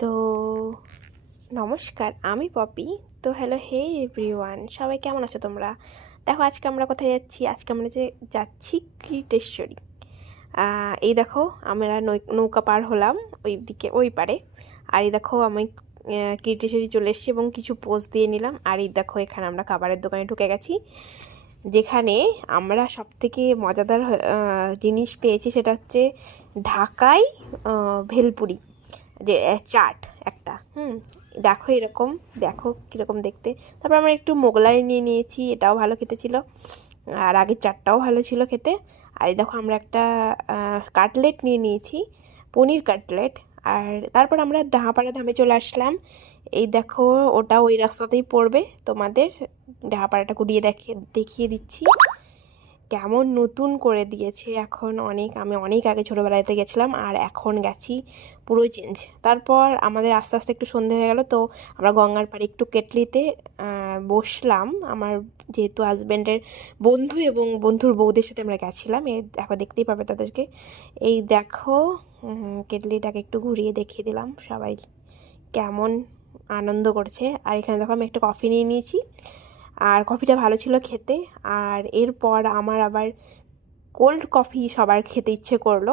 তো নমস্কার, আমি পপি। তো হ্যালো, হে এভরিওয়ান, সবাই কেমন আছো তোমরা? দেখো আজকে আমরা কোথায় যাচ্ছি। আজকে আমরা যাচ্ছি কৃটেশ্বরী। এই দেখো আমরা নৌকা পার হলাম ওই দিকে, ওই পারে। আর এই দেখো আমি কৃটেশ্বরী চলে এসেছি এবং কিছু পোজ দিয়ে নিলাম। আর এই দেখো এখানে আমরা খাবারের দোকানে ঢুকে গেছি, যেখানে আমরা সবথেকে মজাদার জিনিস পেয়েছি। সেটা হচ্ছে ঢাকাই ভেলপুরি, যে চাট একটা। দেখো এরকম, দেখো কীরকম দেখতে। তারপর আমরা একটু মোগলাই নিয়ে নিয়েছি, এটাও ভালো খেতে ছিল। আর আগের চাটটাও ভালো ছিল খেতে। আর এই দেখো আমরা একটা কাটলেট নিয়ে নিয়েছি, পনির কাটলেট। আর তারপর আমরা ডাহাপাড়া ধামে চলে আসলাম। এই দেখো ওটা ওই রাস্তাতেই পড়বে তোমাদের। ডাহাপাড়াটা ঘুরিয়ে দেখিয়ে দিচ্ছি কেমন নতুন করে দিয়েছে এখন। আমি অনেক আগে ছোটোবেলাতে গেছিলাম, আর এখন গেছি পুরো চেঞ্জ। তারপর আমাদের আস্তে আস্তে একটু সন্ধে হয়ে গেল, তো আমরা গঙ্গার পাড়ে একটু কেটলিতে বসলাম। আমার যেহেতু হাজব্যান্ডের বন্ধু এবং বন্ধুর বউদের সাথে আমরা গেছিলাম, দেখো দেখতেই পাবে তাদেরকে। এই দেখো কেটলিটাকে একটু ঘুরিয়ে দেখিয়ে দিলাম সবাই কেমন আনন্দ করছে। আর এখানে দেখো আমি একটা কফি নিয়ে নিয়েছি, আর কফিটা ভালো ছিল খেতে। আর এরপর আমার আবার কোল্ড কফি সবার খেতে ইচ্ছে করলো।